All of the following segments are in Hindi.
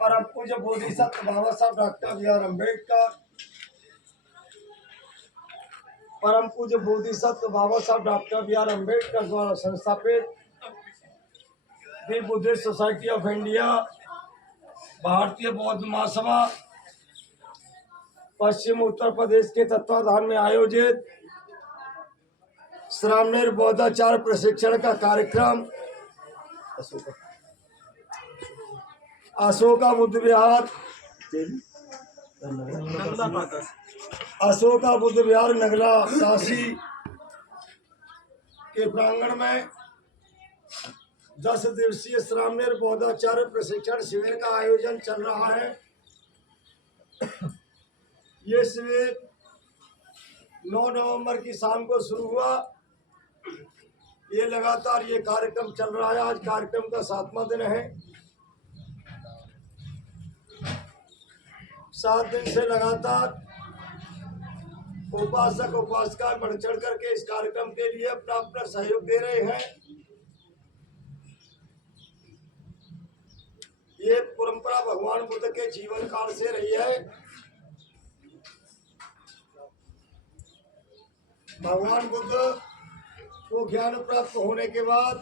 परम पूज्य बोधिसत्व बाबा साहब डॉक्टर बी आर अम्बेडकर, परम पूज्य बोधिसत्व बाबा साहब डॉक्टर बी आर अम्बेडकर द्वारा संस्थापित दी बुद्धिस्ट सोसाइटी ऑफ इंडिया, भारतीय बौद्ध महासभा, पश्चिम उत्तर प्रदेश के तत्वाधान में आयोजित श्रामणेर बौद्धाचार्य प्रशिक्षण का कार्यक्रम अशोका बुद्ध विहार नगला काशी के प्रांगण में 10 दिवसीय श्रामणेर बौद्धाचार्य प्रशिक्षण शिविर का आयोजन चल रहा है। ये शिविर 9 नवंबर की शाम को शुरू हुआ। ये लगातार ये कार्यक्रम चल रहा है। आज कार्यक्रम का 7वां दिन है। 7 दिन से लगातार उपासक उपासिका बढ़ चढ़ करके इस कार्यक्रम के लिए अपना अपना सहयोग दे रहे हैं। ये परंपरा भगवान बुद्ध के जीवन काल से रही है। भगवान बुद्ध को ज्ञान प्राप्त होने के बाद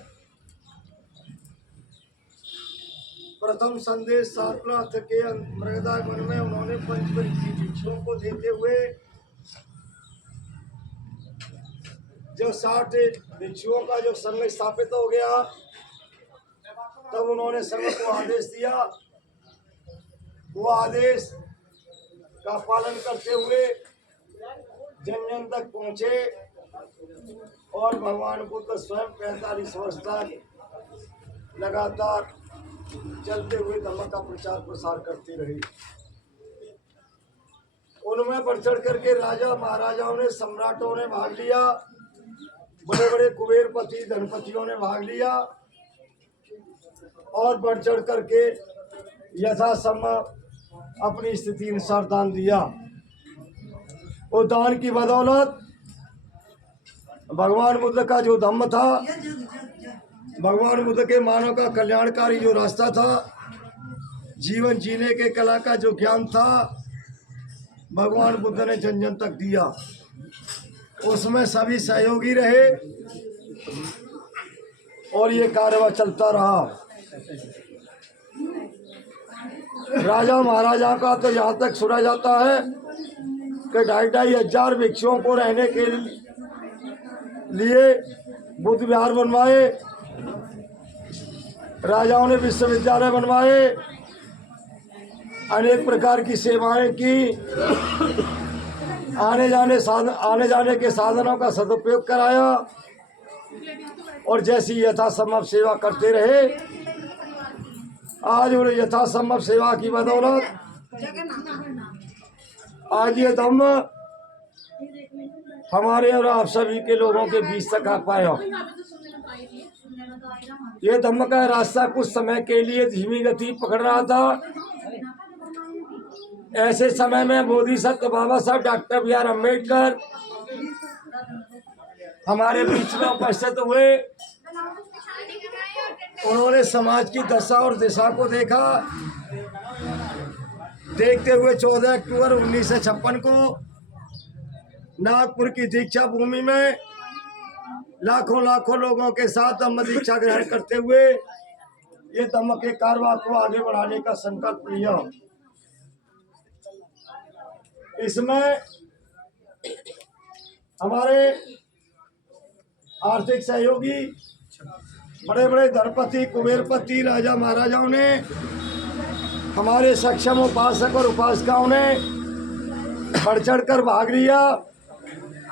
प्रथम संदेश सारनाथ के मृगदाय वन में उन्होंने पंचवटी भिक्षुओं को देते हुए जो 60 भिक्षुओं का जो संघ स्थापित हो गया, तब उन्होंने संघ को आदेश दिया। वो आदेश का पालन करते हुए जन जन तक पहुँचे और भगवान बुद्ध स्वयं 45 वर्ष तक लगातार चलते हुए धर्म का प्रचार प्रसार करते रहे। उनमें बढ़ चढ़ करके राजा महाराजाओं ने, सम्राटों ने भाग लिया, बड़े बड़े कुबेरपति धनपतियों ने भाग लिया और बढ़ चढ़ करके यथासंभव अपनी स्थिति अनुसार दान दिया। वो दान की बदौलत भगवान बुद्ध का जो धम्म था, भगवान बुद्ध के मानव का कल्याणकारी जो रास्ता था, जीवन जीने के कला का जो ज्ञान था, भगवान बुद्ध ने जन जन तक दिया। उसमें सभी सहयोगी रहे और ये कार्यवाही चलता रहा। राजा महाराजा का तो यहाँ तक सुना जाता है कि 2,500 हजार भिक्षुओं को रहने के लिए बुद्ध विहार बनवाए, राजाओं ने विश्वविद्यालय बनवाए, अनेक प्रकार की सेवाएं की, आने जाने के साधनों का सदुपयोग कराया और जैसी यथासंभव सेवा करते रहे। आज उन्हें यथासंभव सेवा की बदौलत आज ये धम्म हमारे और आप सभी के लोगों के बीच तक आ पाया। ये धम्म का रास्ता कुछ समय के लिए धीमी गति पकड़ रहा था। ऐसे समय में बोधिसत्व बाबा साहब डॉक्टर बी आर अम्बेडकर हमारे बीच में उपस्थित हुए। उन्होंने समाज की दशा और दिशा को देखा। देखते हुए 14 अक्टूबर 1956 को नागपुर की दीक्षा भूमि में लाखों लोगों के साथ धम्म दीक्षा ग्रहण करते हुए ये धम्म के कारवां को आगे बढ़ाने का संकल्प लिया। इसमें हमारे आर्थिक सहयोगी, बड़े बड़े धनपति कुबेरपति राजा महाराजाओं ने, हमारे सक्षम उपासक और उपासिकाओं ने बढ़ चढ़ कर भाग लिया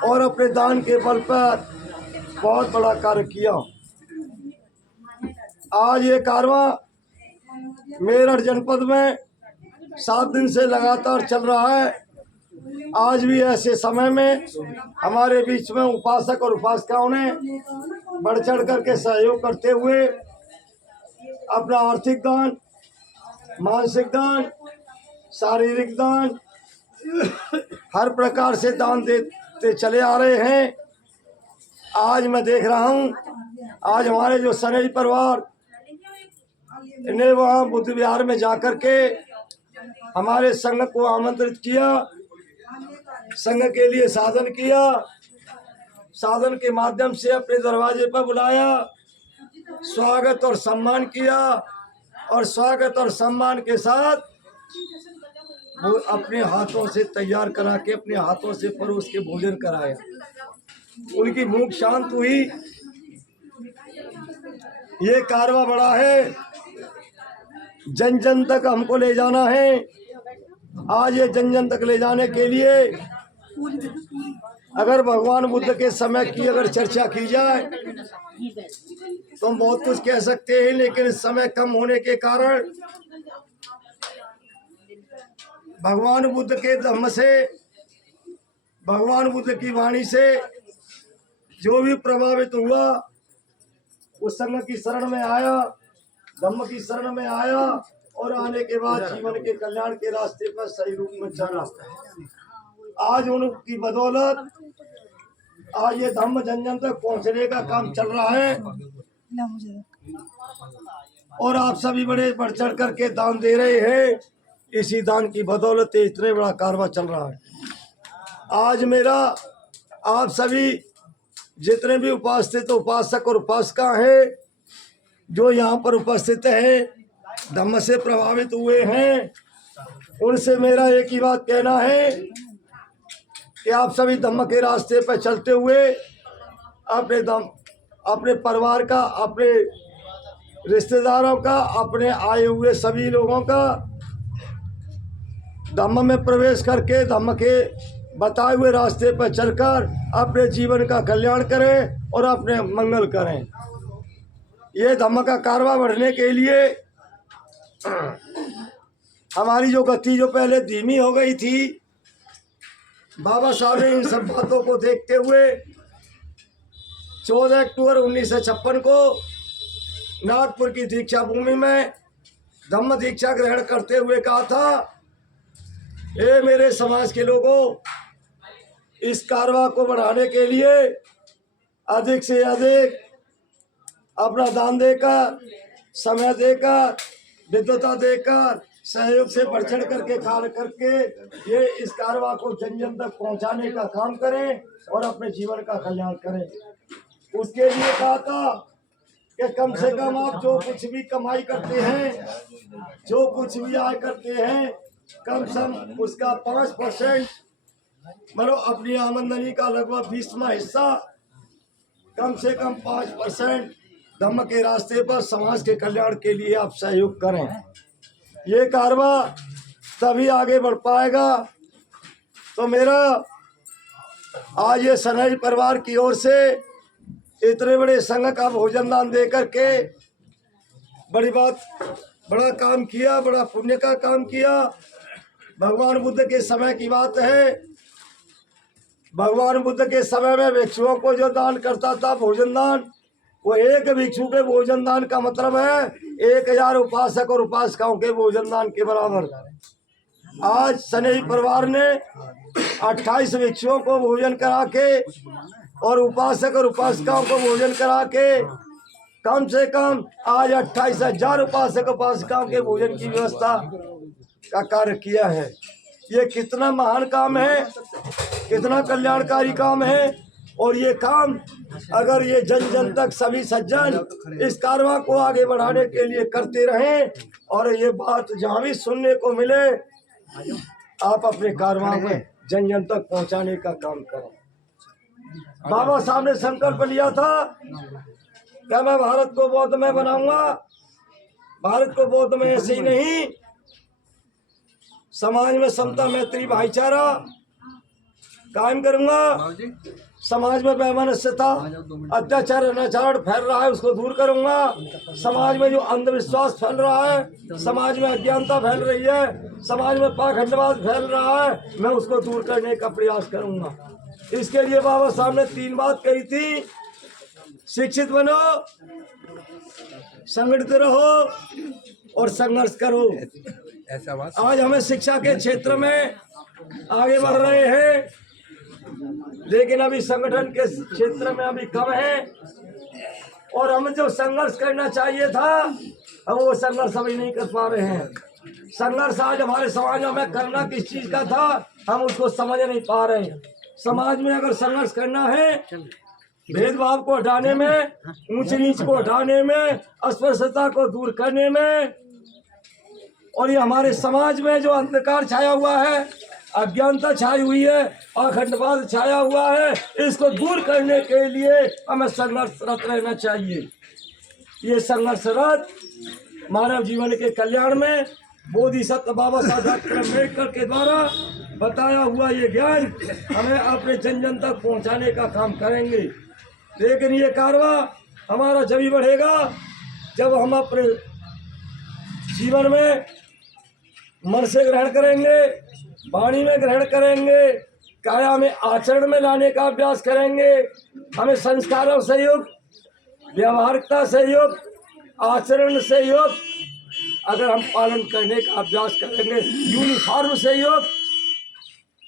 और अपने दान के बल पर बहुत बड़ा कार्य किया। आज ये कारवां मेरठ जनपद में 7 दिन से लगातार चल रहा है। आज भी ऐसे समय में हमारे बीच में उपासक और उपासिकाओं ने बढ़ चढ़ करके सहयोग करते हुए अपना आर्थिक दान, मानसिक दान, शारीरिक दान, हर प्रकार से दान देते चले आ रहे हैं। आज मैं देख रहा हूं, आज हमारे जो सनई परिवार इन्हें वहाँ बुद्ध विहार में जाकर के हमारे संघ को आमंत्रित किया, संघ के लिए साधन किया, साधन के माध्यम से अपने दरवाजे पर बुलाया, स्वागत और सम्मान किया और स्वागत और सम्मान के साथ वो अपने हाथों से तैयार करा के अपने हाथों से परोस के भोजन कराया। उनकी भूख शांत हुई। ये कारवा बड़ा है, जन जन तक हमको ले जाना है। आज ये जन जन तक ले जाने के लिए अगर भगवान बुद्ध के समय की अगर चर्चा की जाए तो हम बहुत कुछ कह सकते हैं, लेकिन समय कम होने के कारण भगवान बुद्ध के धम्म से, भगवान बुद्ध की वाणी से जो भी प्रभावित हुआ उस संघ की शरण में आया, धम्म की शरण में आया और आने के बाद जीवन के कल्याण के रास्ते पर सही रूप में चला। आज उनकी बदौलत आज ये धम्म जन जन तक पहुंचने का काम चल रहा है और आप सभी बड़े बढ़ चढ़ करके दान दे रहे हैं। इसी दान की बदौलत इतने बड़ा कारवा चल रहा है। आज मेरा आप सभी जितने भी उपस्थित उपासक और उपासिका हैं जो यहाँ पर उपस्थित हैं, धम्म से प्रभावित हुए हैं, उनसे मेरा एक ही बात कहना है कि आप सभी धम्म के रास्ते पर चलते हुए अपने परिवार का, अपने रिश्तेदारों का, अपने आए हुए सभी लोगों का धम्म में प्रवेश करके धम्म के बताए हुए रास्ते पर चलकर अपने जीवन का कल्याण करें और अपने मंगल करें। ये धम्म का कारवा बढ़ने के लिए हमारी जो गति जो पहले धीमी हो गई थी, बाबा साहब ने इन सब बातों को देखते हुए 14 अक्टूबर 1956 को नागपुर की दीक्षा भूमि में धम्म दीक्षा ग्रहण करते हुए कहा था, ए मेरे समाज के लोगों, इस कारवा को बढ़ाने के लिए अधिक से अधिक अपना दान देकर, समय देकर, विद्वता देकर, सहयोग से बढ़ चढ़ करके कार्य करके ये इस कारवा को जन जन तक पहुंचाने का काम करें और अपने जीवन का कल्याण करें। उसके लिए कहा था कि कम से कम आप जो कुछ भी कमाई करते हैं, जो कुछ भी आय करते हैं, कम से कम उसका 5% मतलब अपनी आमदनी का लगभग 20वां हिस्सा, कम से कम 5% धम्म के रास्ते पर समाज के कल्याण के लिए आप सहयोग करें। ये कारवा तभी आगे बढ़ पाएगा। तो मेरा आज ये सनई परिवार की ओर से इतने बड़े संघ का भोजन दान दे करके बड़ा काम किया, बड़ा पुण्य का काम किया। भगवान बुद्ध के समय की बात है, भगवान बुद्ध के समय में भिक्षुओं को जो दान करता था भोजन दान, वो एक भिक्षु के भोजन दान का मतलब है 1000 उपासक और उपासिकाओं के भोजन दान के बराबर। आज सनई परिवार ने 28 भिक्षुओं को भोजन करा के और उपासक और उपासिकाओं को भोजन करा के कम से कम आज 28,000 उपासक उपासिकाओं के भोजन की व्यवस्था का कार्य किया है। ये कितना महान काम है, कितना कल्याणकारी काम है। और ये काम अगर ये जन जन तक सभी सज्जन इस कारवां को आगे बढ़ाने के लिए करते रहें और ये बात जहाँ भी सुनने को मिले आप अपने कारवां में जन जन तक पहुँचाने का काम करें। बाबा साहब ने संकल्प लिया था कि मैं भारत को बौद्धमय बनाऊंगा। भारत को बौद्धमय ऐसे ही नहीं, समाज में समता मैत्री भाईचारा कायम करूंगा। समाज में वैमनस्यता, अत्याचार, अनाचार फैल रहा है उसको दूर करूंगा। समाज में जो अंधविश्वास फैल रहा है, समाज में अज्ञानता फैल रही है, समाज में पाखंडवाद फैल रहा है, मैं उसको दूर करने का प्रयास करूंगा। इसके लिए बाबा साहब ने 3 बात कही थी, शिक्षित बनो, संगठित रहो और संघर्ष करो। आज हमें शिक्षा के क्षेत्र में आगे बढ़ रहे हैं, लेकिन अभी संगठन के क्षेत्र में अभी कम है। और हम जो संघर्ष करना चाहिए था हम वो संघर्ष अभी नहीं कर पा रहे हैं। संघर्ष आज हमारे समाज में करना किस चीज का था हम उसको समझ नहीं पा रहे हैं। समाज में अगर संघर्ष करना है भेदभाव को हटाने में, ऊंच नीच को हटाने में, अस्पृश्यता को दूर करने में, और ये हमारे समाज में जो अंधकार छाया हुआ है, अज्ञानता छाई हुई है, अखंडवाद छाया हुआ है, इसको दूर करने के लिए हमें संघर्षरत रहना चाहिए। ये संघर्षरत मानव जीवन के कल्याण में बोधिसत्व बाबा साहब डॉक्टर अम्बेडकर के द्वारा बताया हुआ ये ज्ञान हमें अपने जन जन तक पहुंचाने का काम करेंगे। लेकिन ये कारवा हमारा जब बढ़ेगा जब हम अपने जीवन में मन से ग्रहण करेंगे, वाणी में ग्रहण करेंगे, काया में आचरण में लाने का अभ्यास करेंगे। हमें संस्कारों से युक्त, व्यवहारिकता से युक्त, आचरण से युक्त अगर हम पालन करने का अभ्यास करेंगे, यूनिफॉर्म से युक्त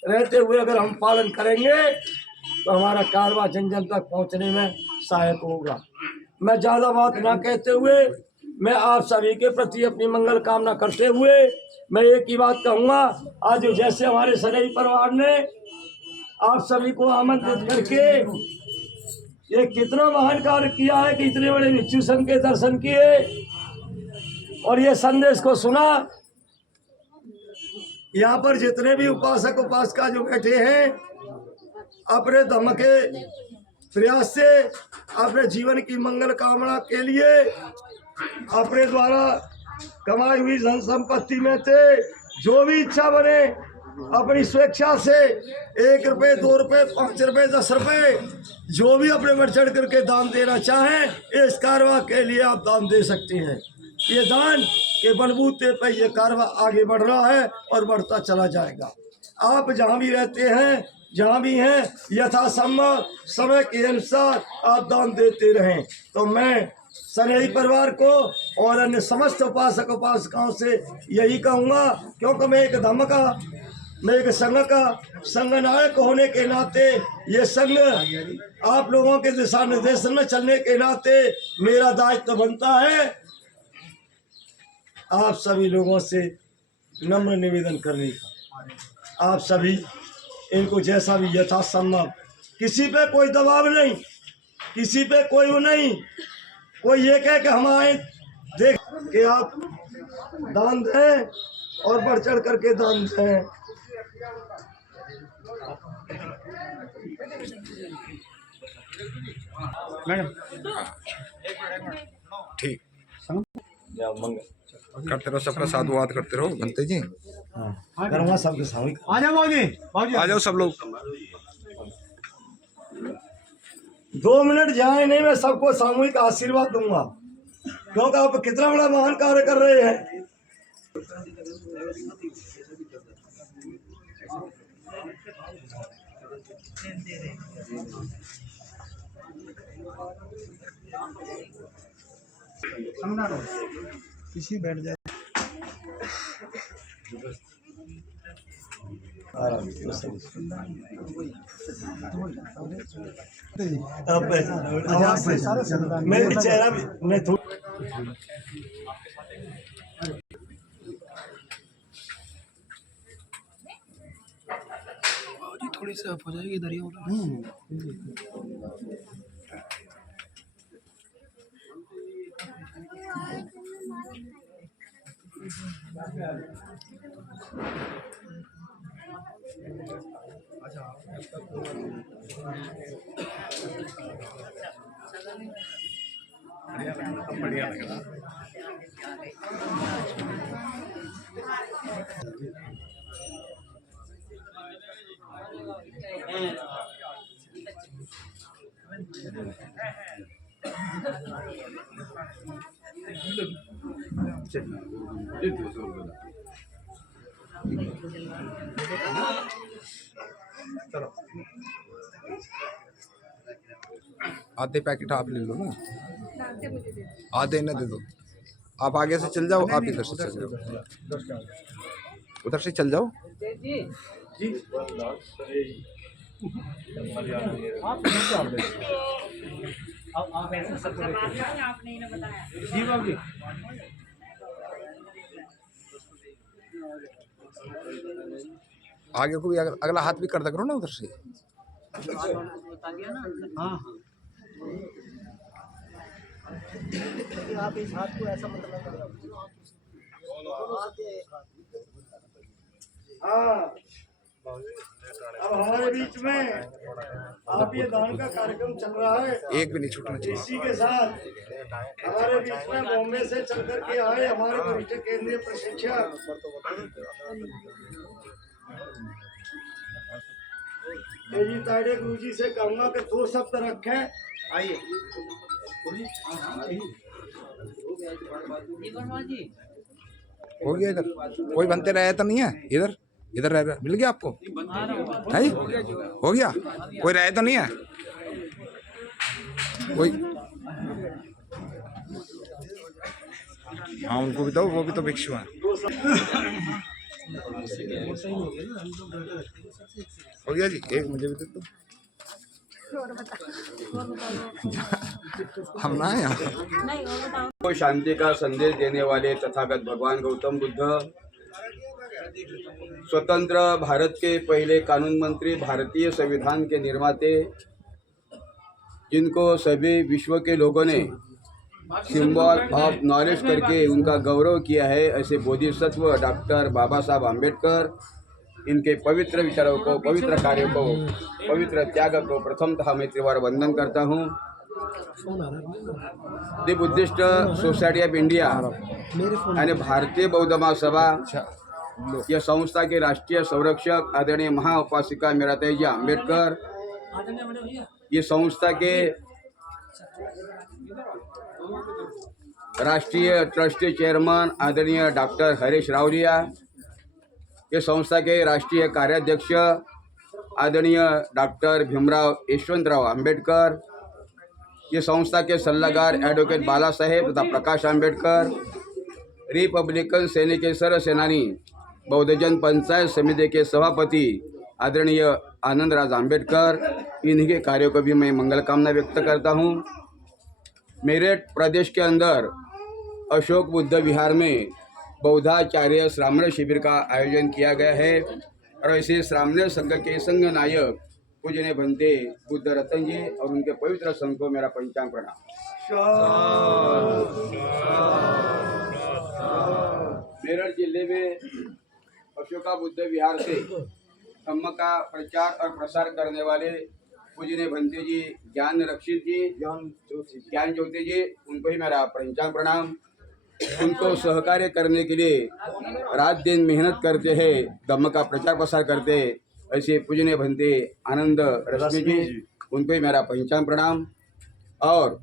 रहते हुए अगर हम पालन करेंगे तो हमारा कारवा जन जन तक पहुंचने में सहायक होगा। मैं ज़्यादा बात ना कहते हुए मैं आप सभी के प्रति अपनी मंगल कामना करते हुए मैं एक ही बात कहूँगा। आज जैसे हमारे सगाई परिवार ने आप सभी को आमंत्रित करके ये कितना महान कार्य किया है कि इतने बड़े भिक्षु संघ के दर्शन किए और ये संदेश को सुना। यहाँ पर जितने भी उपासक उपासिका जो बैठे हैं अपने धर्म के प्रयास से अपने जीवन की मंगल कामना के लिए अपने द्वारा कमाई हुई धन संपत्ति में से जो भी इच्छा बने अपनी स्वेच्छा से 1 रुपये 2 रुपये 5 रुपये 10 रुपये जो भी अपने बढ़ चढ़ करके दान देना चाहें इस कारवा के लिए आप दान दे सकते हैं। ये दान के बलबूते पर ये कारवा आगे बढ़ रहा है और बढ़ता चला जाएगा। आप जहाँ भी रहते हैं, जहाँ भी हैं, यथासंभव समय के अनुसार आप दान देते रहें। तो मैं सनेही परिवार को और अन्य समस्त उपासक उपासिकाओं से यही कहूँगा, क्योंकि मैं एक धर्म का, मैं एक संघ का संघ नायक होने के नाते ये संघ आप लोगों के दिशा निर्देशन में चलने के नाते मेरा दायित्व बनता है आप सभी लोगों से नम्र निवेदन करने का। आप सभी इनको जैसा भी यथासंभव, किसी पे कोई दबाव नहीं, किसी पे कोई वो नहीं, कोई ये कहे कि हम आए देख के आप दान दें और बढ़ चढ़ करके दान दें। ठीक करते रहो, सबका साधुवाद करते रहो बनते जी। करूँगा सबके सामने। आ जाओ बाबूजी, आ जाओ सब लोग। 2 मिनट जाए नहीं, मैं सबको सामूहिक आशीर्वाद दूंगा, क्योंकि आप कितना बड़ा महान कार्य कर रहे हैं। किसी बैठ जाए मेरे चेहरा भी मैं थोड़ी सी ऑफ हो जाएगी इधर ही। बढ़िया लग रहा। चलो आधे पैकेट आप ले लो ना, आधे इन्हें दे दो। आप आगे से चल जाओ, आप इधर से चल जाओ, उधर से चल जाओ। आप ऐसे सबको देखो। आपने इन्हें बताया। जी बाबू जी। आगे को भी अगला हाथ भी करता करो ना उधर से। हाँ हाँ। आप इस हाथ को ऐसा मतलब हाँ, अब हमारे बीच में आप ये दान का कार्यक्रम चल रहा है। एक भी नहीं छूटना चाहिए। इसी के साथ हमारे बीच में बॉम्बे से चल करके आए हमारे वरिष्ठ केंद्रीय प्रशिक्षक तेजी तायडे गुरु जी से कहूंगा कि 2 शब्द रखें। आइए। हो गया इधर कोई बनते रहे तो नहीं है इधर इधर रह मिल गया आपको है हो गया कोई रहे तो नहीं है कोई। हाँ उनको भी दो वो भी तो भिक्षु हैं। हो गया जी एक मुझे भी दे दो। हम ना है यहाँ को शांति का संदेश देने वाले तथागत भगवान गौतम बुद्ध स्वतंत्र भारत के पहले कानून मंत्री, भारतीय संविधान के निर्माते, जिनको सभी विश्व के लोगों ने सिंबल ऑफ नॉलेज करके उनका गौरव किया है, ऐसे बोधिसत्व डॉक्टर बाबा साहब आम्बेडकर, इनके पवित्र विचारों को, पवित्र कार्यों को, पवित्र त्याग को प्रथमतः मैं त्रिवार वंदन करता हूँ। The Buddhist society of India यानी भारतीय बौद्ध महासभा, यह संस्था के राष्ट्रीय संरक्षक आदरणीय महाउपासिका मीराताई जी आम्बेडकर, ये संस्था के राष्ट्रीय ट्रस्टी चेयरमैन आदरणीय डॉक्टर हरीश रावलिया, ये संस्था के राष्ट्रीय कार्याध्यक्ष आदरणीय डॉक्टर भीमराव यशवंतराव आम्बेडकर, ये संस्था के सल्लागार एडवोकेट बाला साहेब तथा प्रकाश आम्बेडकर, रिपब्लिकन सेना के सर्व सेनानी बौद्धजन पंचायत समिति के सभापति आदरणीय आनंदराज आम्बेडकर, इन्हीं कार्यों को भी मैं मंगल कामना व्यक्त करता हूँ। मेरठ प्रदेश के अंदर अशोक बुद्ध विहार में बौद्धाचार्य श्रामण शिविर का आयोजन किया गया है और ऐसे श्रामण संघ के संघ नायक पूजनीय भंते बुद्ध रतन जी और उनके पवित्र संघ को मेरा पंचांग प्रणाम। मेरठ जिले में अशोका बुद्ध विहार से धम्म का प्रचार और प्रसार करने वाले पूजनीय भंते जी ज्ञान रक्षित जी, ज्ञान ज्योति जी, उनको ही मेरा पंचांग प्रणाम। उनको सहकार्य करने के लिए रात दिन मेहनत करते हैं, धम्म का प्रचार प्रसार करते हैं, ऐसे पूजनीय भंते आनंद रश्मि जी, उनको ही मेरा पंचांग प्रणाम। और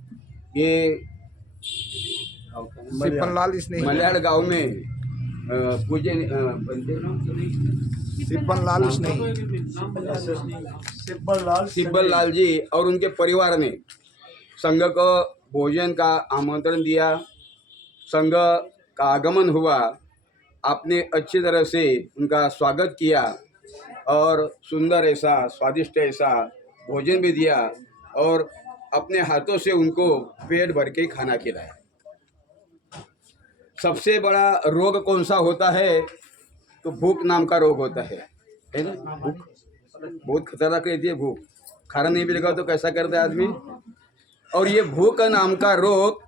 ये सिप्पनलाल इसने मलयाड़ गांव में पूजन सिप्पनलाल इसने सिब्बल लाल जी और उनके परिवार ने संघ को भोजन का आमंत्रण दिया, संघ का आगमन हुआ, आपने अच्छी तरह से उनका स्वागत किया और सुंदर ऐसा स्वादिष्ट ऐसा भोजन भी दिया और अपने हाथों से उनको पेट भर के खाना खिलाया। सबसे बड़ा रोग कौन सा होता है तो भूख नाम का रोग होता है ना। भूख बहुत खतरनाक रहती है, भूख खाना नहीं मिलेगा तो कैसा करता है आदमी। और ये भूख नाम का रोग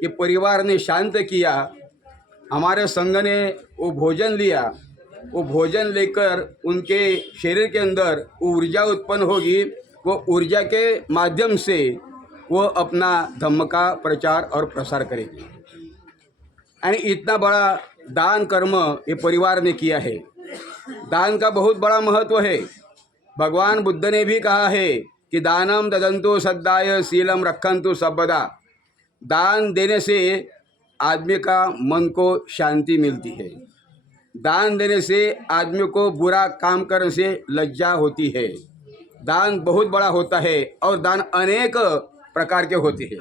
ये परिवार ने शांत किया, हमारे संघ ने वो भोजन लिया, वो भोजन लेकर उनके शरीर के अंदर ऊर्जा उत्पन्न होगी, वो ऊर्जा के माध्यम से वो अपना धम्म का प्रचार और प्रसार करेगी। यानी इतना बड़ा दान कर्म ये परिवार ने किया है। दान का बहुत बड़ा महत्व है। भगवान बुद्ध ने भी कहा है कि दानम ददंतु सद्दाय शीलम रखंतु सबदा। दान देने से आदमी का मन को शांति मिलती है, दान देने से आदमी को बुरा काम करने से लज्जा होती है। दान बहुत बड़ा होता है और दान अनेक प्रकार के होते हैं।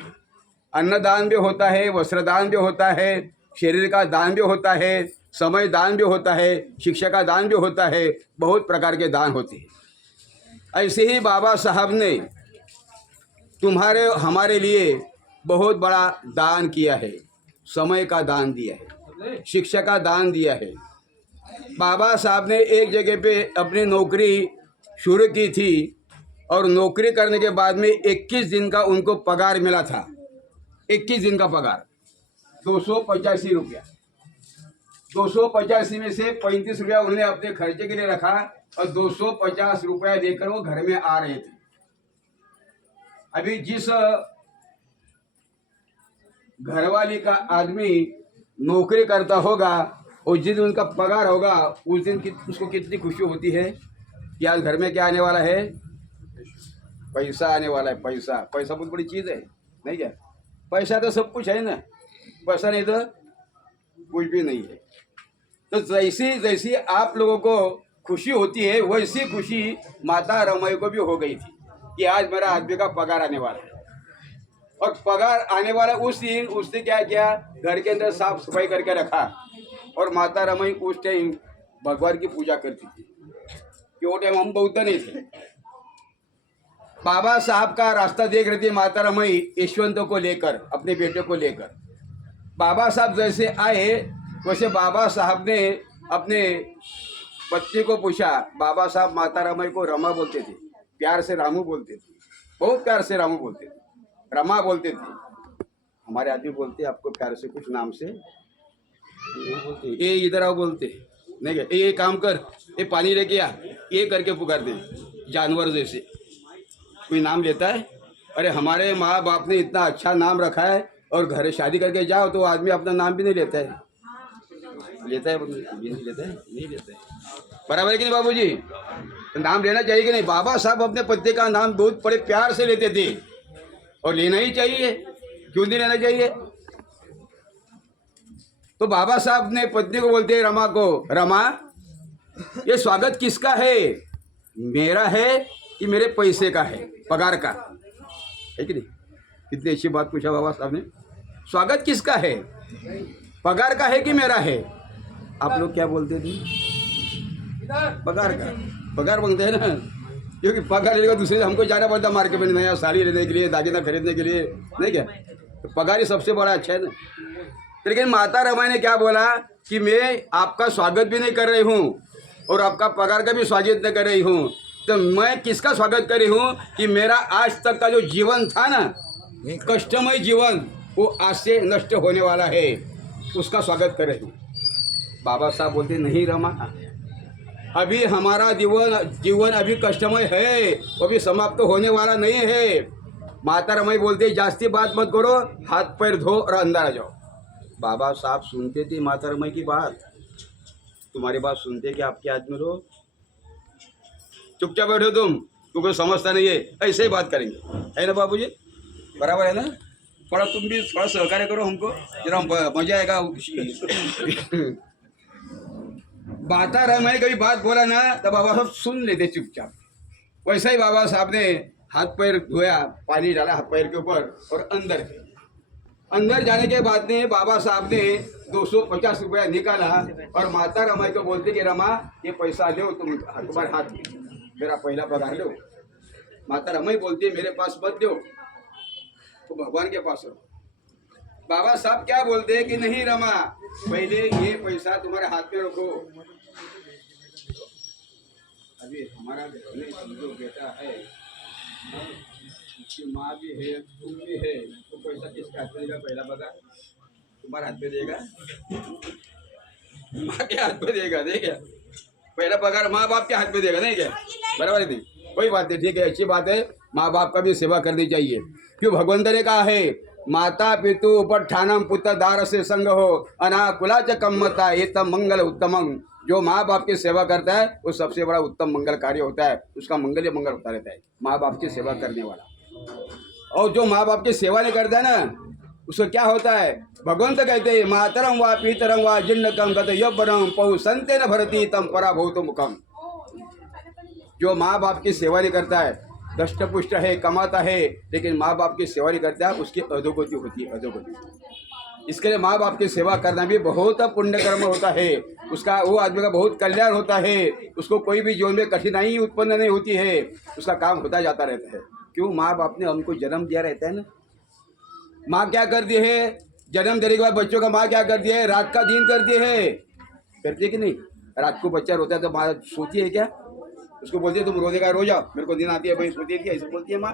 अन्न दान भी होता है, वस्त्र दान भी होता है, शरीर का दान भी होता है, समय दान भी होता है, शिक्षा का दान भी होता है, बहुत प्रकार के दान होते हैं। ऐसे ही बाबा साहब ने तुम्हारे हमारे लिए बहुत बड़ा दान किया है, समय का दान दिया है, शिक्षा का दान दिया है। बाबा साहब ने एक जगह पे अपनी नौकरी शुरू की थी और नौकरी करने के बाद में 21 दिन का उनको पगार मिला था। 21 दिन का पगार 285 रुपया। 285 में से 35 रुपया उन्होंने अपने खर्चे के लिए रखा और 250 रुपया देकर वो घर में आ रहे थे। अभी जिस घरवाली का आदमी नौकरी करता होगा और जिस दिन उनका पगार होगा उस दिन उसको कितनी खुशी होती है कि आज घर में क्या आने वाला है, पैसा आने वाला है। पैसा पैसा बहुत बड़ी चीज़ है, नहीं क्या? पैसा तो सब कुछ है ना, पैसा नहीं तो कुछ भी नहीं है। तो जैसी जैसी आप लोगों को खुशी होती है वैसी खुशी माता रमाई को भी हो गई थी कि आज मेरा आदमी का पगार आने वाला है। और पगार आने वाला उस दिन उसने क्या किया, घर के अंदर साफ सफाई करके रखा। और माता रमाई उस टाइम भगवान की पूजा करती थी कि वो टाइम हम बौद्ध नहीं थे। बाबा साहब का रास्ता देख रही थी माता रमाई यशवंत को लेकर, अपने बेटे को लेकर। बाबा साहब जैसे आए वैसे बाबा साहब ने अपने पत्नी को पूछा। बाबा साहब माता रमाई को रमा बोलते थे, प्यार से रामू बोलते थे, बहुत प्यार से रामू बोलते थे, रमा बोलते थे। हमारे आदमी बोलते आपको प्यार से कुछ नाम से बोलते, ये इधर आओ बोलते नहीं क्या, ये काम कर, ये पानी लेके आ, ये करके पुकारते जानवर जैसे। कोई नाम लेता है? अरे हमारे माँ बाप ने इतना अच्छा नाम रखा है और घर शादी करके जाओ तो आदमी अपना नाम भी नहीं लेता है। लेता है? नहीं लेता है, नहीं लेता है। बराबर है कि नहीं बाबूजी? तो नाम लेना चाहिए कि नहीं? बाबा साहब अपने पति का नाम बहुत बड़े प्यार से लेते थे और लेना ही चाहिए, क्यों नहीं लेना चाहिए? तो बाबा साहब ने पत्नी को बोलते रमा को, रमा ये स्वागत किसका है, मेरा है कि मेरे पैसे का है, पगार का है कि नहीं? कितनी अच्छी बात पूछा बाबा साहब ने। स्वागत किसका है, पगार का है कि मेरा है? आप लोग क्या बोलते थे? पगार का। पगार मांगते हैं ना, क्योंकि पगार लेगा दूसरे हमको जाना पड़ता मार्केट में नया साड़ी लेने के लिए, दागिना खरीदने के लिए, नहीं क्या? तो पगार ही सबसे बड़ा अच्छा है ना। लेकिन माता रमाई ने क्या बोला कि मैं आपका स्वागत भी नहीं कर रही हूँ और आपका पगार का भी स्वागत नहीं कर रही हूँ, तो मैं किसका स्वागत कर रही हूँ कि मेरा आज तक का जो जीवन था ना, कष्टमय जीवन, वो आज से नष्ट होने वाला है, उसका स्वागत कर रही हूँ। बाबा साहब बोलते नहीं रमा, अभी हमारा जीवन अभी कष्टमय है, वो भी समाप्त होने वाला नहीं है। माता रमाई बोलते जास्ती बात मत करो, हाथ पैर धो और अंदर आ जाओ। बाबा साहब सुनते थे माता रमाई की बात? तुम्हारी बात सुनते कि आपके आदमी लोग? चुपचाप बैठो तुमको समझता नहीं है, ऐसे ही बात करेंगे, है ना बाबूजी? बराबर है ना? थोड़ा तुम भी थोड़ा सहकार्य करो हमको, जरा मजा आएगा। माता रमाई कभी बात बोला ना तो बाबा साहब सुन लेते चुपचाप। वैसा ही बाबा साहब ने हाथ पैर धोया, पानी डाला हाथ पैर के ऊपर और अंदर जाने के बाद में बाबा साहब ने 250 रुपया निकाला और माता रमाई को बोलते कि रमा ये पैसा लो, तुम तुम्हारे हाथ में, मेरा पहला पगार लो। माता रमाई बोलती मेरे पास मत दो, तो भगवान के पास रहो। बाबा साहब क्या बोलते हैं कि नहीं रमा, पहले ये पैसा तुम्हारे हाथ में रखो। अभी हमारा घर में समझो बेटा है, उसकी माँ भी है, तुम भी है, तो पैसा किसके हाथ में देगा? पहला पगार तुम्हारे हाथ में देगा, माँ के हाथ में देगा, नहीं क्या? पहला पगार माँ बाप के हाथ में देगा, नहीं क्या? बराबर है? नहीं कोई बात नहीं, ठीक है, अच्छी बात है, माँ बाप का भी सेवा करनी चाहिए। क्यों भगवंत ने कहा है माता पितु उपठानम पुत्र दार से संग हो अनाकुला च कम्मता ये तम मंगल उत्तमं। जो माँ बाप की सेवा करता है वो सबसे बड़ा उत्तम मंगल कार्य होता है, उसका मंगल ही मंगल होता रहता है, माँ बाप की सेवा करने वाला। और जो माँ बाप की सेवा नहीं करता है ना, उसको क्या होता है? भगवंत कहते हैं मातरम वा पीतरम वा जिन्नकम गत यौवनम पहु संते न भरती तम पराभूत मुखम। जो माँ बाप की सेवा नहीं करता है, दष्ट पुष्ट है, कमाता है, लेकिन माँ बाप की सेवा नहीं करता है, उसकी अधोगति होती है, अधोगति। इसके लिए माँ बाप की सेवा करना भी बहुत पुण्य कर्म होता है, उसका वो आदमी का बहुत कल्याण होता है, उसको कोई भी जीवन में कठिनाई उत्पन्न नहीं होती है, उसका काम होता जाता रहता है। क्यों? माँ बाप ने हमको जन्म दिया रहता है ना। माँ क्या करती है? जन्म देने के बाद बच्चों का माँ क्या करती है? रात का दिन करती है, करती है कि नहीं? रात को बच्चा रोता है तो माँ सोती है क्या? उसको बोलती है तुम रो देगा, रो जाओ, मेरे को दिन आती है भाई, सोती है क्या? ऐसे बोलती है माँ?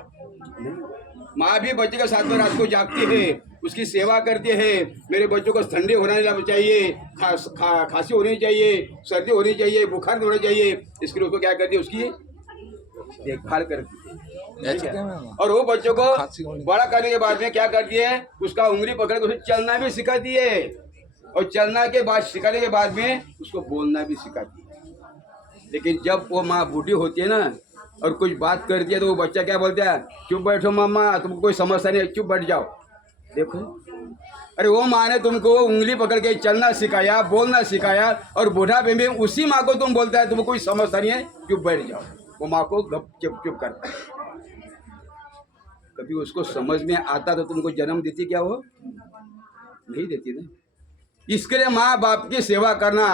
माँ भी बच्चे के साथ में रात को जागती है, उसकी सेवा करती है। मेरे बच्चों को ठंडी होना चाहिए, खांसी होनी चाहिए, सर्दी होनी चाहिए, बुखार होना चाहिए, इसके लिए उसको क्या करती है? उसकी देखभाल करती है, ठीक है? और वो बच्चों को बड़ा करने के बाद में क्या करती है? उसका उंगली पकड़ के उसे चलना भी सिखाती है, और चलना के बाद सिखाने के बाद में उसको बोलना भी सिखाती है। लेकिन जब वो माँ बूढ़ी होती है ना और कुछ बात करती है तो वो बच्चा क्या बोलता है? चुप बैठो मामा, तुमको कोई समस्या नहीं है, चुप बैठ जाओ। देखो, अरे वो माँ ने तुमको उंगली पकड़ के चलना सिखाया, बोलना सिखाया, और बुढ़ापे में उसी माँ को तुम बोलता है तुमको कोई समस्या नहीं है, चुप बैठ जाओ। वो माँ को चुप करता है। कभी उसको समझ में आता तो तुमको जन्म देती क्या? वो नहीं देती ना। इसके लिए माँ बाप की सेवा करना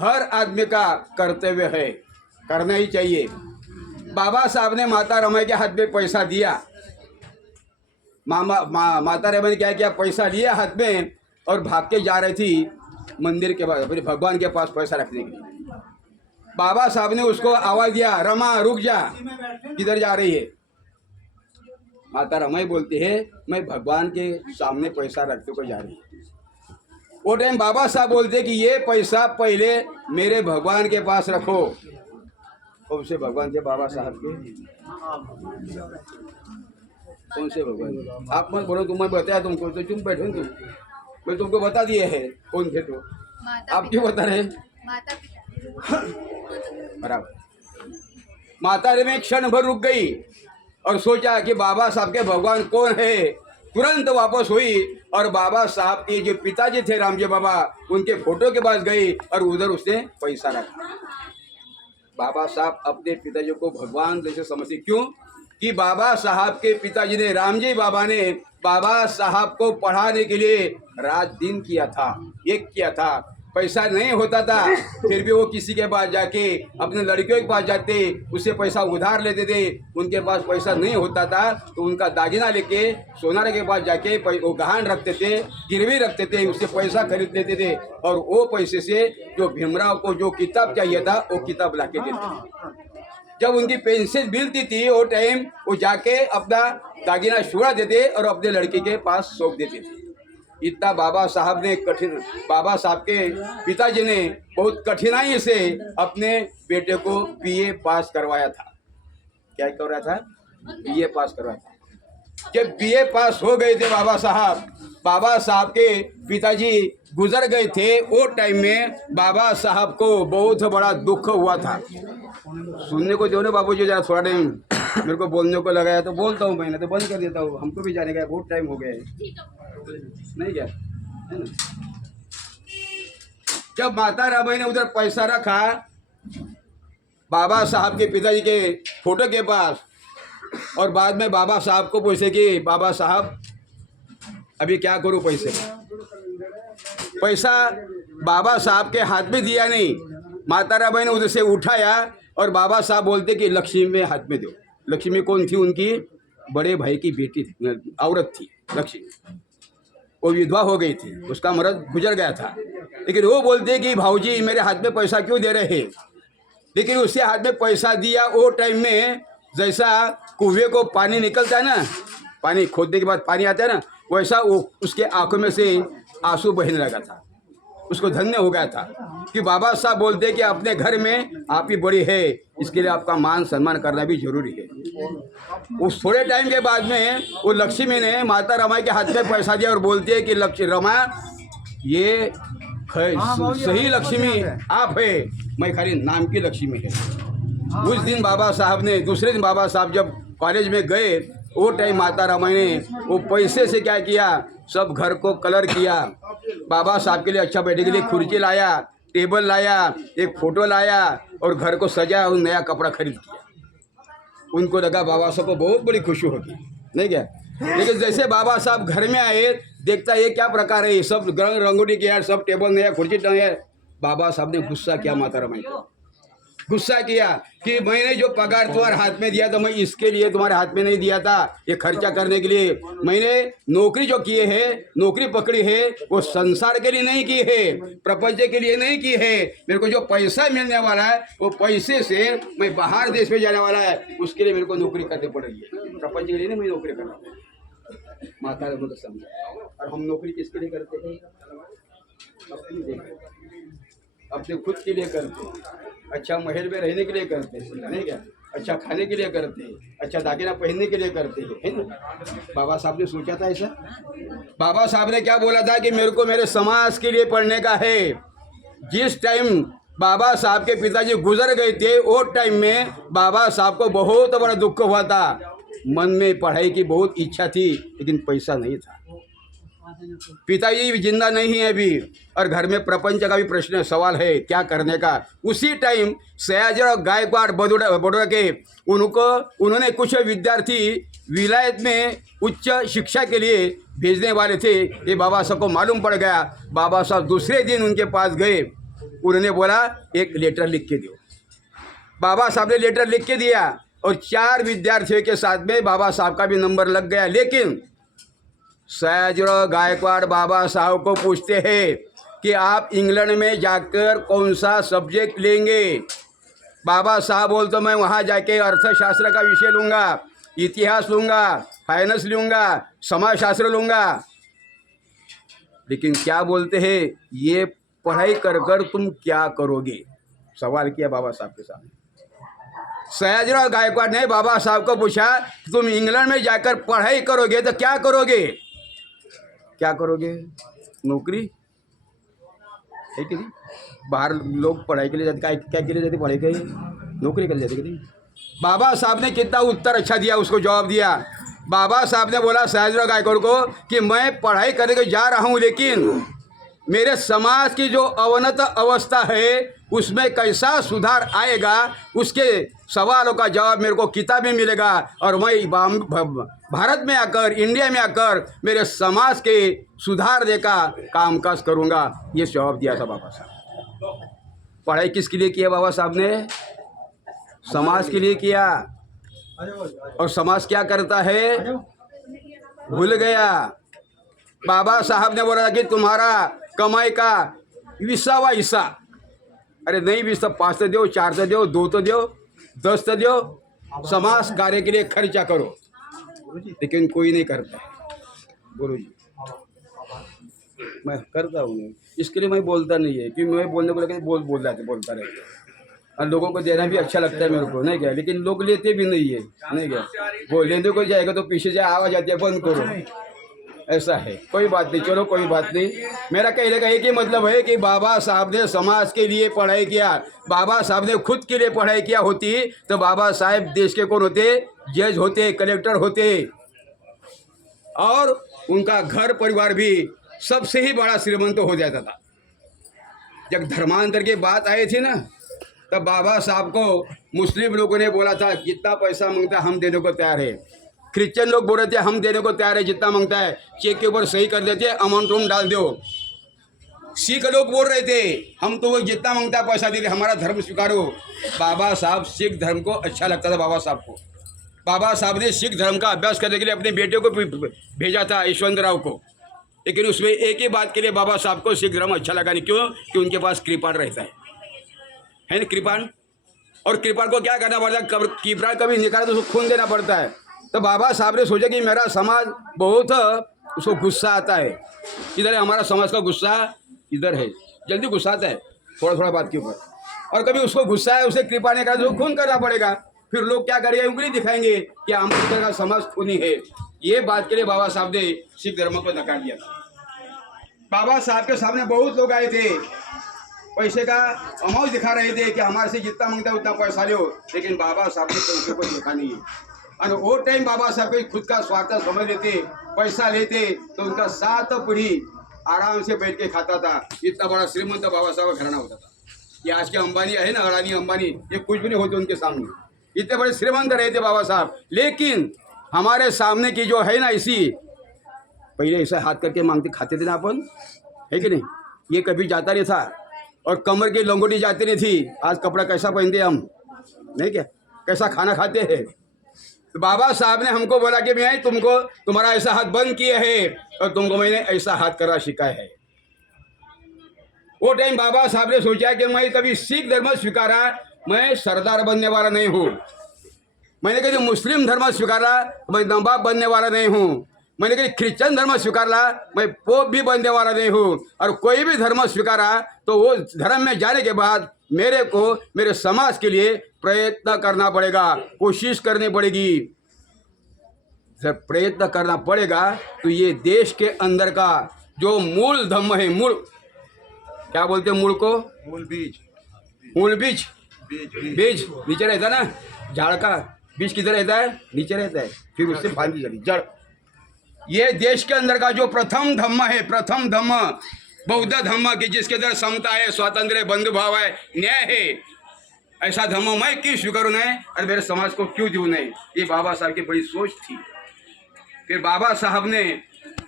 हर आदमी का कर्तव्य है, करना ही चाहिए। बाबा साहब ने माता रमाई के हाथ में पैसा दिया। माता रमाई ने क्या किया? पैसा लिया हाथ में और भाग के जा रही थी मंदिर के पास, अपने भगवान के पास पैसा रखने के लिए। बाबा साहब ने उसको आवाज दिया, रमा रुक जा, किधर जा रही है? माता रमाई बोलती है मैं भगवान के सामने पैसा रखते को जा रही है। वो टाइम बाबा साहब बोलते कि ये पैसा पहले मेरे भगवान के पास रखो। कौन से भगवान थे बाबा साहब के? कौन से भगवान? आप मत बोलो, तुम्हें बताया तुमको तो चुप बैठो तुम। मैं तुमको बता दिए है कौन थे, तो आप क्यों बता रहे? माता पिता। बराबर। माता रे में क्षण भर रुक गई और सोचा कि बाबा साहब के भगवान कौन है। तुरंत वापस हुई और बाबा साहब के जो पिताजी थे रामजी बाबा, उनके फोटो के पास गई और उधर उसने पैसा रखा। बाबा साहब अपने पिताजी को भगवान जैसे समझते। क्यों? कि बाबा साहब के पिताजी ने, रामजी बाबा ने बाबा साहब को पढ़ाने के लिए रात दिन किया था, एक किया था। पैसा नहीं होता था फिर भी वो किसी के पास जाके अपने लड़कियों के पास जाते, उससे पैसा उधार लेते थे। उनके पास पैसा नहीं होता था तो उनका दागिना लेके सोनार के पास जाके वो गहन रखते थे, गिरवी रखते थे, उससे पैसा खरीद लेते थे और वो पैसे से जो भीमराव को जो किताब चाहिए था वो किताब ला के देते। जब उनकी पेंशन मिलती थी वो टाइम वो जाके अपना दागिना छुड़ा देते और अपने लड़की के पास सौंप देते थे। इतना बाबा साहब ने बाबा साहब के पिताजी ने बहुत कठिनाई से अपने बेटे को बीए पास करवाया था। क्या करवाया था? बीए पास करवाया था। जब बीए पास हो गए थे बाबा साहब के पिताजी गुजर गए थे। वो टाइम में बाबा साहब को बहुत बड़ा दुख हुआ था। सुनने को दो ना बाबूजी, जरा थोड़ा टाइम मेरे को बोलने को लगाया तो बोलता हूँ, मैं तो बंद कर देता हूँ। हमको भी जाने का बहुत टाइम हो गया है, नहीं क्या है ना? जब माता रामाई ने उधर पैसा रखा बाबा साहब के पिताजी के फोटो के पास, और बाद में बाबा साहब को पूछे कि बाबा साहब अभी क्या करूं पैसा बाबा साहब के हाथ में दिया नहीं। माता रामाई ने उधर से उठाया और बाबा साहब बोलते कि लक्ष्मी में हाथ में दो। लक्ष्मी कौन थी? उनकी बड़े भाई की बेटी थी, औरत थी लक्ष्मी। वो विधवा हो गई थी, उसका मर्द गुजर गया था। लेकिन वो बोलते कि भाऊजी मेरे हाथ में पैसा क्यों दे रहे हैं? लेकिन उसके हाथ में पैसा दिया। वो टाइम में जैसा कुएं को पानी निकलता है ना, पानी खोदने के बाद पानी आता है ना, वैसा वो उसके आंखों में से आंसू बहने लगा था। उसको धन्य हो गया था कि बाबा साहब बोलते कि अपने घर में आप ही बड़ी है, इसके लिए आपका मान सम्मान करना भी जरूरी है। उस थोड़े टाइम के बाद में वो लक्ष्मी ने माता रमाई के हाथ में पैसा दिया और बोलती है कि लक्ष्मी रमा ये सही लक्ष्मी आप है, मैं खाली नाम की लक्ष्मी है। उस दिन बाबा साहब ने, दूसरे दिन बाबा साहब जब कॉलेज में गए, वो टाइम माता रमाई ने वो पैसे से क्या किया, सब घर को कलर किया। बाबा साहब के लिए अच्छा बैठने के लिए कुर्सी लाया, टेबल लाया, एक फोटो लाया और घर को सजा और नया कपड़ा खरीद किया। उनको लगा बाबा साहब को बहुत बड़ी खुशी होगी, नहीं क्या? लेकिन जैसे बाबा साहब घर में आए, देखता ये क्या प्रकार है, सब रंगोली किया, सब टेबल नया, कुर्सी नया। बाबा साहब ने गुस्सा किया माता रमाई को। गुस्सा किया कि मैंने जो पगार तुम्हारे हाथ में दिया तो मैं इसके लिए तुम्हारे हाथ में नहीं दिया था, ये खर्चा करने के लिए। मैंने नौकरी जो किए है, नौकरी पकड़ी है, वो संसार के लिए नहीं की है, प्रपंच के लिए नहीं की है। मेरे को जो पैसा मिलने वाला है वो पैसे से मैं बाहर देश में जाने वाला है, उसके लिए मेरे को नौकरी करनी पड़ेगी। प्रपंच के लिए नहीं मैं नौकरी कर रहा हूँ। माता को तो समझा। और हम नौकरी किसके लिए करते हैं? अपने लिए, अपने खुद के लिए करते हैं। अच्छा महल में रहने के लिए करते हैं, नहीं क्या? अच्छा खाने के लिए करते हैं, अच्छा दागिना पहनने के लिए करते हैं, है ना? बाबा साहब ने सोचा था ऐसा? बाबा साहब ने क्या बोला था कि मेरे को मेरे समाज के लिए पढ़ने का है। जिस टाइम बाबा साहब के पिताजी गुजर गए थे, वो टाइम में बाबा साहब को बहुत बड़ा दुख हुआ था। मन में पढ़ाई की बहुत इच्छा थी, लेकिन पैसा नहीं था। पिताजी भी जिंदा नहीं है अभी, और घर में प्रपंच का भी प्रश्न सवाल है क्या करने का। उसी टाइम सयाजीराव गायकवाड़ बड़ौदा के उन्होंने कुछ विद्यार्थी विलायत में उच्च शिक्षा के लिए भेजने वाले थे। ये बाबा साहब को मालूम पड़ गया। बाबा साहब दूसरे दिन उनके पास गए, उन्होंने बोला एक लेटर लिख के दो। बाबा साहब ने लेटर लिख के दिया और 4 विद्यार्थियों के साथ में बाबा साहब का भी नंबर लग गया। लेकिन सयाजीराव गायकवाड़ बाबा साहब को पूछते हैं कि आप इंग्लैंड में जाकर कौन सा सब्जेक्ट लेंगे? बाबा साहब बोल तो मैं वहाँ जाके अर्थशास्त्र का विषय लूँगा, इतिहास लूँगा, फाइनेंस लूँगा, समाजशास्त्र लूँगा। लेकिन क्या बोलते हैं, ये पढ़ाई कर कर तुम क्या करोगे? सवाल किया बाबा साहब के सामने। सयाजीराव गायकवाड़ ने बाबा साहब को पूछा तुम इंग्लैंड में जाकर पढ़ाई करोगे तो क्या करोगे? क्या करोगे? नौकरी है कि नहीं? बाहर लोग पढ़ाई के लिए जाते, क्या के लिए जाते? पढ़ाई के लिए, नौकरी के लिए जाते कि नहीं? बाबा साहब ने कितना उत्तर अच्छा दिया, उसको जवाब दिया। बाबा साहब ने बोला सयाजीराव गायकवाड़ को कि मैं पढ़ाई करने को जा रहा हूँ, लेकिन मेरे समाज की जो अवनत अवस्था है उसमें कैसा सुधार आएगा, उसके सवालों का जवाब मेरे को किताब में मिलेगा, और मैं भारत में आकर, इंडिया में आकर मेरे समाज के सुधारने का कामकाज करूँगा। ये जवाब दिया था बाबा साहब। पढ़ाई किसके लिए किया बाबा साहब ने? समाज के लिए किया। और समाज क्या करता है? भूल गया। बाबा साहब ने बोला कि तुम्हारा कमाई का 20वां हिस्सा, अरे नहीं 20 तो 5 तो दो, 4 तो दो, 2 तो दो, 10 तो दो, समाज कार्य के लिए खर्चा करो। लेकिन कोई नहीं करता है। गुरुजी मैं करता हूँ, इसके लिए मैं बोलता नहीं है कि मैं बोलने को लगे बोलता रहता है। और लोगों को देना भी अच्छा लगता है मेरे को, नहीं क्या? लेकिन लोग लेते भी नहीं है, नहीं क्या? वो लेने को जाएगा तो पीछे से आवाज आती है बंद करो, ऐसा है। कोई बात नहीं, चलो कोई बात नहीं। मेरा कहने का एक ही मतलब है कि बाबा साहब ने समाज के लिए पढ़ाई किया। बाबा साहब ने खुद के लिए पढ़ाई किया होती तो बाबा साहब देश के कौन होते? जज होते, कलेक्टर होते, और उनका घर परिवार भी सबसे ही बड़ा श्रीमंत हो जाता था। जब धर्मांतर की बात आई थी ना, तब बाबा साहब को मुस्लिम लोगों ने बोला था जितना पैसा मांगता हम देने को तैयार है। क्रिश्चियन लोग बोल रहे थे हम देने को तैयार है, जितना मांगता है चेक के ऊपर सही कर देते, अमाउंट तुम डाल दो। सिख लोग बोल रहे थे हम तो वो जितना मांगता है पैसा दे, हमारा धर्म स्वीकारो। बाबा साहब सिख धर्म को अच्छा लगता था बाबा साहब को। बाबा साहब ने सिख धर्म का अभ्यास करने के लिए अपने बेटे को भेजा था यशवंतराव को, लेकिन उसमें एक ही बात के लिए बाबा साहब को सिख धर्म अच्छा लगा नहीं। क्यों? कि उनके पास कृपाण रहता है ना, कृपाण। और कृपाण को क्या करना पड़ता है? कृपाण कभी निकाले तो उसको खून देना पड़ता है। तो बाबा साहब ने सोचा कि मेरा समाज बहुत उसको गुस्सा आता है, इधर है हमारा समाज का गुस्सा, इधर है जल्दी गुस्सा आता है थोड़ा थोड़ा बात के ऊपर, और कभी उसको गुस्सा है उसे कृपा नहीं करा तो खून करना पड़ेगा। फिर लोग क्या करेंगे? उंगली दिखाएंगे कि अम्बेडकर का समाज खूनी है। ये बात के लिए बाबा साहब ने सिख धर्म को नकार दिया था। बाबा साहब के सामने बहुत लोग आए थे, पैसे का अमाउंट दिखा रहे थे कि हमारे से जितना मांगता है उतना पैसा लो, लेकिन बाबा साहब ने पैसे को देखा नहीं है। और वो टाइम बाबा साहब को खुद का स्वार्थ समझ लेते, पैसा लेते तो उनका 7 पीढ़ी आराम से बैठ के खाता था। इतना बड़ा श्रीमंत बाबा साहब का घराना होता था। ये आज के अंबानी है ना, अडानी अंबानी, ये कुछ भी नहीं होते उनके सामने, इतने बड़े श्रीमंत रहे थे बाबा साहब। लेकिन हमारे सामने की जो है ना, इसी पहले ऐसा हाथ करके मांगते खाते थे ना अपन, है कि नहीं? ये कभी जाता नहीं था और कमर की लंगोटी जाती नहीं थी। आज कपड़ा कैसा पहनते हम, नहीं क्या, कैसा खाना खाते हैं। तो बाबा साहब ने हमको बोला कि मैं तुमको तुम्हारा ऐसा हाथ बंद किया है और तुमको मैंने ऐसा हाथ करना सिखाया है। वो टाइम बाबा साहब ने सोचा कि मैं कभी सिख धर्म स्वीकारा, मैं सरदार बनने वाला नहीं हूँ। मैंने कभी मुस्लिम धर्म स्वीकारा, मैं नवाब बनने वाला नहीं हूँ। मैंने कभी क्रिश्चियन धर्म स्वीकारा, मैं पोप भी बनने वाला नहीं हूँ। और कोई भी धर्म स्वीकारा तो वो धर्म में जाने के बाद मेरे को मेरे समाज के लिए प्रयत्न करना पड़ेगा, कोशिश करनी पड़ेगी। जब प्रयत्न करना पड़ेगा तो ये देश के अंदर का जो मूल धम्म है, मूल क्या बोलते हैं मूल को, मूल बीज, मूल बीज, बीज नीचे रहता है ना, झाड़ का बीज किधर रहता है, नीचे रहता है, फिर उससे फांदी चली जड़। ये देश के अंदर का जो प्रथम धम्म है, प्रथम धम्म बौद्ध धम्म की, जिसके अंदर समता है, स्वातंत्र्य, बंधुभाव है, न्याय है, ऐसा धम्म मैं क्यों स्वीकारूं नहीं और मेरे समाज को क्यों दूं नहीं। ये बाबा साहब की बड़ी सोच थी। फिर बाबा साहब ने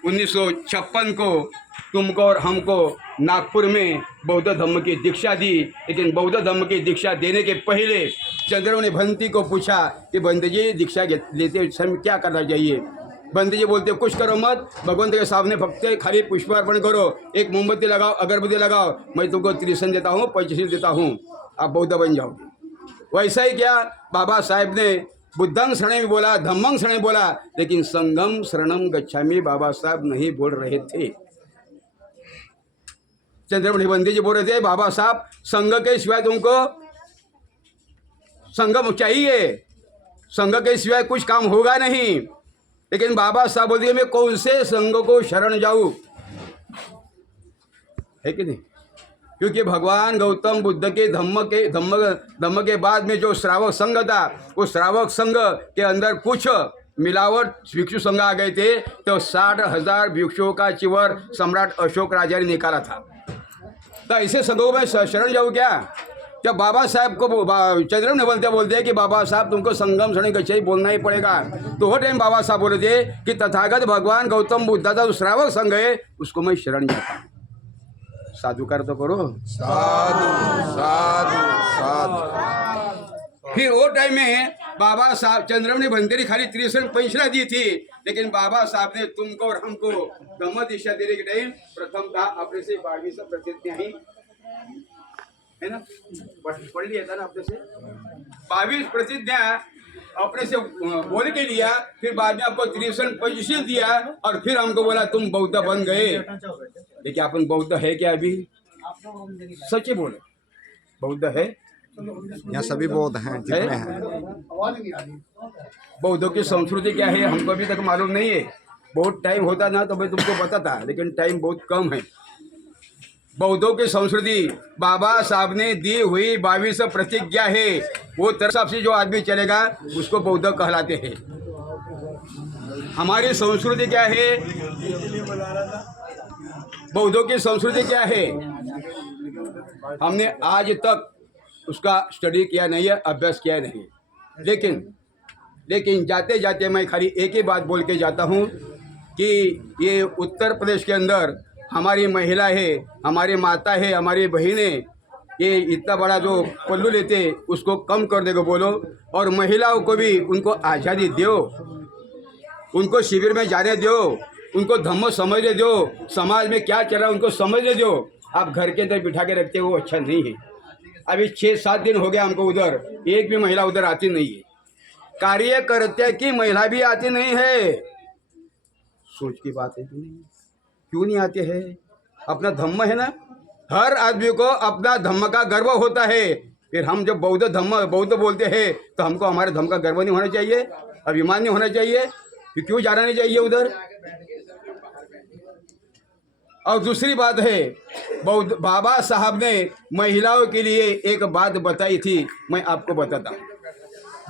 1956 को तुमको और हमको नागपुर में बौद्ध धम्म की दीक्षा दी। लेकिन बौद्ध धम्म की दीक्षा देने के पहले चंद्रमणि भंती को पूछा कि बंद जी दीक्षा लेते समय क्या करना चाहिए। बंद जी बोलते कुछ करो मत, भगवंत के सामने भक्त खाली पुष्पार्पण करो, एक मोमबत्ती लगाओ, अगरबत्ती लगाओ, मैं तुमको त्रिशन देता हूँ, पंचशील देता हूँ, आप बौद्ध बन जाओगे। वैसा ही क्या बाबा साहेब ने बुद्धं शरणं बोला, धम्मं शरणं बोला, लेकिन संगम शरणं गच्छामि बाबा साहब नहीं बोल रहे थे। चंद्रमणि बंदी जी बोल रहे थे बाबा साहब संघ के सिवाय तुमको संगम चाहिए, संघ के सिवाय कुछ काम होगा नहीं। लेकिन बाबा साहब बोलते मैं कौन से संघ को शरण जाऊं, है कि नहीं। क्योंकि भगवान गौतम बुद्ध के धम्म के बाद में जो श्रावक संघ था, वो श्रावक संघ के अंदर कुछ मिलावट भिक्षु संघ आ गए थे। तो 60,000 भिक्षुओं का चिवर सम्राट अशोक राजा ने निकाला था। तो ऐसे संघों में शरण जाऊँ क्या। जब बाबा साहब को चंद्रमणि बोलते हैं कि बाबा साहब तुमको संगम शरण गच्छामि बोलना ही पड़ेगा, तो वो टाइम बाबा साहब बोले थे कि तथागत भगवान गौतम बुद्ध का जो श्रावक संघ है उसको मैं शरण जाता हूँ। साधुकार तो करो, साधु साधु साधु। फिर वो टाइम में बाबा साहब चंद्रमणि भंतेरी खाली त्रिशन पैसा दी थी। लेकिन बाबा साहब ने तुमको और हमको धम्म दीक्षा देने के टाइम प्रथम था अपने से 22 प्रतिज्ञा ही है ना, पढ़ लिया था ना अपने से 22 प्रतिज्ञा अपने से बोल के लिया। फिर बाद में आपको त्रिशन पंचशील दिया और फिर हमको बोला तुम बौद्ध बन गए। लेकिन अपन बौद्ध है क्या अभी, सच्चे बोले बौद्ध है, यहाँ सभी बौद्ध हैं जितने हैं। बौद्धों की संस्कृति क्या है हमको अभी तक मालूम नहीं है। बहुत टाइम होता ना तो मैं तुमको बताता, लेकिन टाइम बहुत कम है। बौद्धों की संस्कृति बाबा साहब ने दी हुई 22 प्रतिज्ञा है, वो तरफ से जो आदमी चलेगा उसको बौद्ध कहलाते हैं। हमारी संस्कृति क्या है, बौद्धों की संस्कृति क्या है, हमने आज तक उसका स्टडी किया नहीं है, अभ्यास किया नहीं। लेकिन जाते जाते मैं खाली एक ही बात बोल के जाता हूँ कि ये उत्तर प्रदेश के अंदर हमारी महिला है, हमारी माता है, हमारी बहनें, ये इतना बड़ा जो पल्लू लेते उसको कम करने को बोलो। और महिलाओं को भी उनको आज़ादी दो, उनको शिविर में जाने दो, उनको धम्म समझने दो, समाज में क्या चल रहा है उनको समझने दो। आप घर के अंदर बिठा के रखते हो वो अच्छा नहीं है। अभी 6-7 दिन हो गया हमको उधर, एक भी महिला उधर आती नहीं है। कार्यकर्ता की महिला भी आती नहीं है। सोच की बात है, क्यों नहीं आते हैं। अपना धम्म है ना, हर आदमी को अपना धम्म का गर्व होता है। फिर हम जब बौद्ध बोलते हैं तो हमको हमारे धम्म का गर्व नहीं होना चाहिए, अभिमान नहीं होना चाहिए, फिर क्यों जाना नहीं चाहिए उधर। और दूसरी बात है, बौद्ध बाबा साहब ने महिलाओं के लिए एक बात बताई थी, मैं आपको बताता हूँ।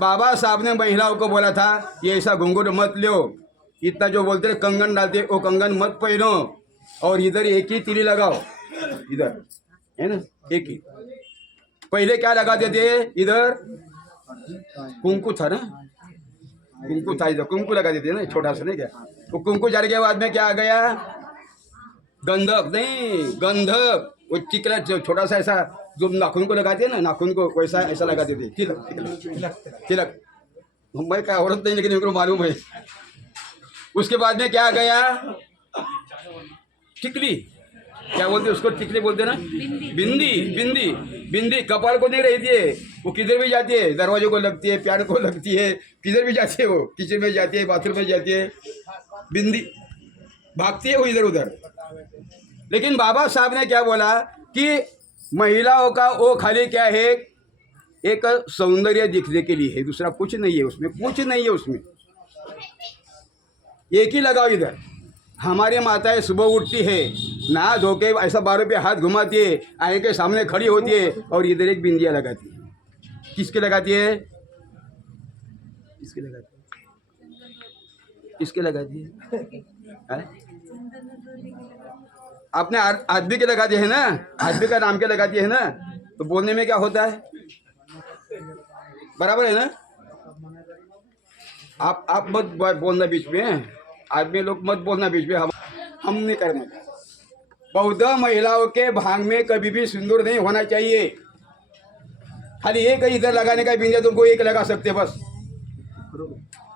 बाबा साहब ने महिलाओं को बोला था ये ऐसा घूंघट मत लो, इतना जो बोलते हैं कंगन डालते वो कंगन मत पहनो, और इधर एक ही तिली लगाओ, इधर है ना एक ही। पहले क्या लगाते थे, इधर कुंकू था ना, कुंकू था, इधर कुंकू लगा देते ना छोटा सा, नहीं क्या। वो कुंकू जाने के बाद में क्या आ गया, गंधक नहीं, गंधक वो टिकला जो छोटा सा ऐसा जो नाखून को लगाते हैं ना, नाखून को वैसा ऐसा लगाते थे, तिलक तिलक तिलक। मैं क्या औरत नहीं, लेकिन मेरे को मालूम है। उसके बाद में क्या गया, टिकली, क्या बोलते उसको, टिकली बोलते ना, बिंदी। बिंदी बिंदी कपाल को नहीं रहती है, वो किधर भी जाती है, दरवाजे को लगती है, प्यार को लगती है, किधर भी जाती है, वो किचन में जाती है, बाथरूम में जाती है, बिंदी भागती है वो इधर उधर। लेकिन बाबा साहब ने क्या बोला कि महिलाओं का वो खाली क्या है, एक सौंदर्य दिखने के लिए है, दूसरा कुछ नहीं है उसमें, कुछ नहीं है उसमें। एक ही लगाओ इधर। हमारी माताएं सुबह उठती है, नहा धो के ऐसा बारों पे हाथ घुमाती है, आए के सामने खड़ी होती है और इधर एक बिंदिया लगाती है। किसके लगाती है, किसके लगाती है, किसके लगाती है? आपने आदमी के लगाते हैं ना, आदमी का नाम के लगाती है ना, तो बोलने में क्या होता है, बराबर है ना। आप मत बोलना बीच में, आदमी लोग मत बोलना बीच में, हम नहीं करने का। बौद्ध महिलाओं के भांग में कभी भी सिंदूर नहीं होना चाहिए। खाली एक इधर लगाने का बिंदिया तुमको एक लगा सकते बस।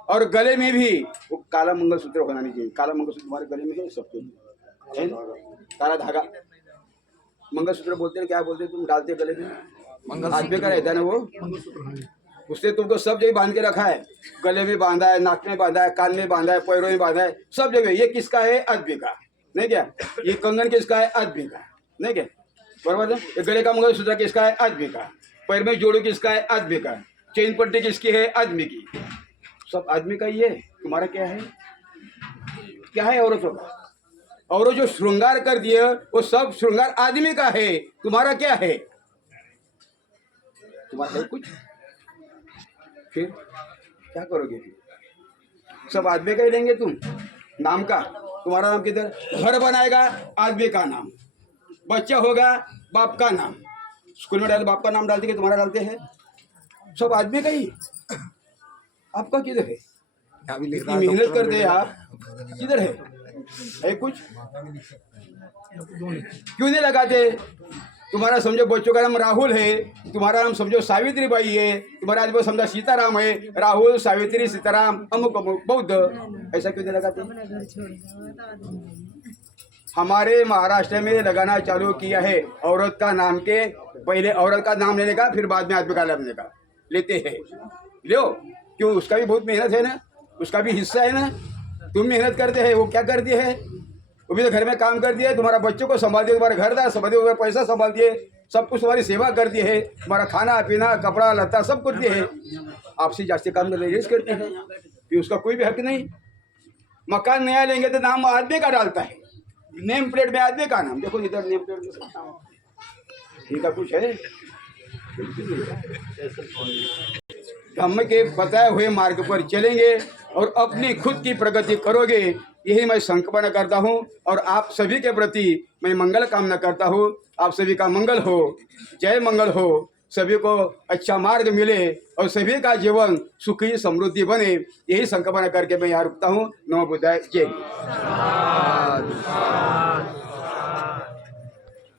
और गले में भी वो काला मंगलसूत्र होना नहीं चाहिए। काला मंगलसूत्र तुम्हारे गले में है सबके, है ना? काला धागा मंगलसूत्र बोलते हैं, क्या बोलते हैं तुम, डालते गले में, आदमी का रहता है ना वो, उसने तुमको सब जगह बांध के रखा है, गले में बांधा है, नाक में बांधा है, कान में बांधा है, पैरों में बांधा है, सब जगह। ये किसका है, आदमी का, नहीं क्या? ये कंगन किसका है, आदमी का, नहीं क्या? बराबर है। ये गले का मंगलसूत्र किसका है, आदमी का। पैर में जोड़ो किसका है, आदमी का। चेन पट्टी किसकी है, आदमी की। सब आदमी का ही है। तुम्हारा क्या है, क्या है औरतों का? और जो श्रृंगार कर दिए वो सब श्रृंगार आदमी का है। तुम्हारा क्या है, तुम्हारा है कुछ? फिर क्या करोगे? सब आदमी का ही लेंगे तुम नाम का। तुम्हारा नाम किधर, घर बनाएगा आदमी का नाम, बच्चा होगा बाप का नाम, स्कूल में डाल बाप का नाम डालते कि तुम्हारा डालते हैं, सब आदमी का ही। आपका किधर है? इतनी मेहनत करते हैं आप, किधर है कुछ? क्यों नहीं लगाते? तुम्हारा समझो बच्चों का नाम राहुल है, तुम्हारा नाम समझो सावित्री बाई है, तुम्हारा आदमी समझो सीताराम है, राहुल सावित्री सीताराम अमुक अमुक बौद्ध, ऐसा क्यों नहीं लगाते? हमारे महाराष्ट्र में लगाना चालू किया है औरत का नाम के, पहले औरत का नाम लेने का, फिर बाद में आदमी का लेने का लेते हैं। लो, क्यों? उसका भी बहुत मेहनत है ना, उसका भी हिस्सा है ना। तुम मेहनत करते हैं, वो क्या करती है? वो भी तो घर में काम करती है, तुम्हारा बच्चों को संभाल दिए, तुम्हारे घरदार संभाल दिए, तुम्हारा पैसा संभाल दिए, सब कुछ तुम्हारी सेवा करती है, तुम्हारा खाना पीना कपड़ा लत्ता सब करती है। आपसे जास्ती काम लेडीज करते हैं, फिर उसका कोई भी हक नहीं। मकान नया लेंगे तो नाम आदमी का डालता है, नेम प्लेट में आदमी का नाम। देखो इधर नेम प्लेट में ठीक है, कुछ है? धम्म के बताए हुए मार्ग पर चलेंगे और अपनी खुद की प्रगति करोगे, यही मैं संकल्प करता हूँ। और आप सभी के प्रति मैं मंगल कामना करता हूँ। आप सभी का मंगल हो, जय मंगल हो, सभी को अच्छा मार्ग मिले और सभी का जीवन सुखी समृद्धि बने, यही संकल्प करके मैं यहाँ रुकता हूँ। नमो बुद्धाय, जय।